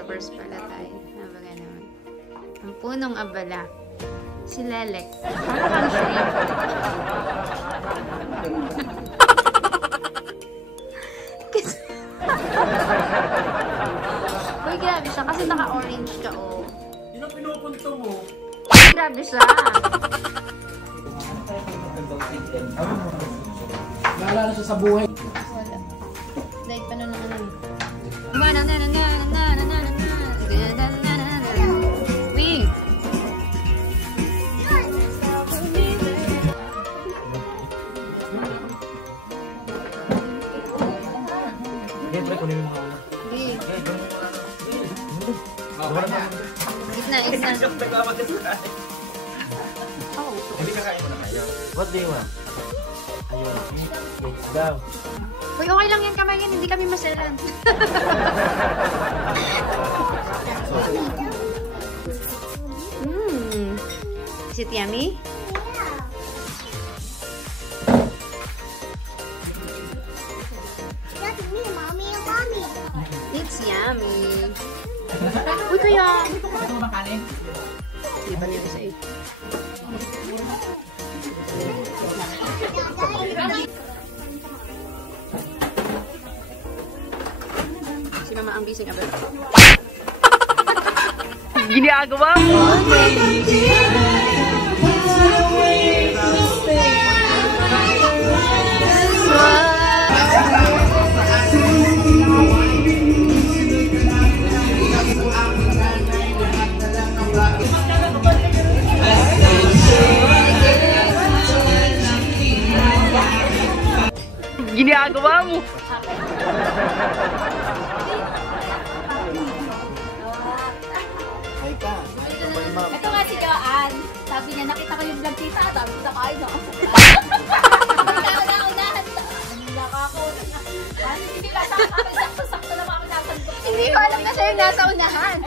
sa first pala tayo. Nabaga naman. Ang punong abala. Si Lelek. Parang ang shrimp. Uy, grabe siya. Kasi naka-orange ka, oh. Yun ang pinupunto mo. Grabe siya. Naalala siya sa buhay. Wala. Dahil pa nun ano. Wing! Siyempre, kunin mo mga ano. Wing! Gitna. Oh. Hindi kakain mo na kayo. What do you want? Ayun. Let's go. Uy, okay lang yan kamay yan. Hindi kami maselan. Is it yummy? It's yummy. Uy, kaya. Gusto mo bang kanin? Di ba nito sa'yo? Si Mama ang bising abel. Ginagawa mo! Ginagawa mo! Ito nga si Joanne. Sabi niya, nakita ko yung vlog tita. Sabi ko, kain no? Hindi ko alam na siya yung nasa unahan.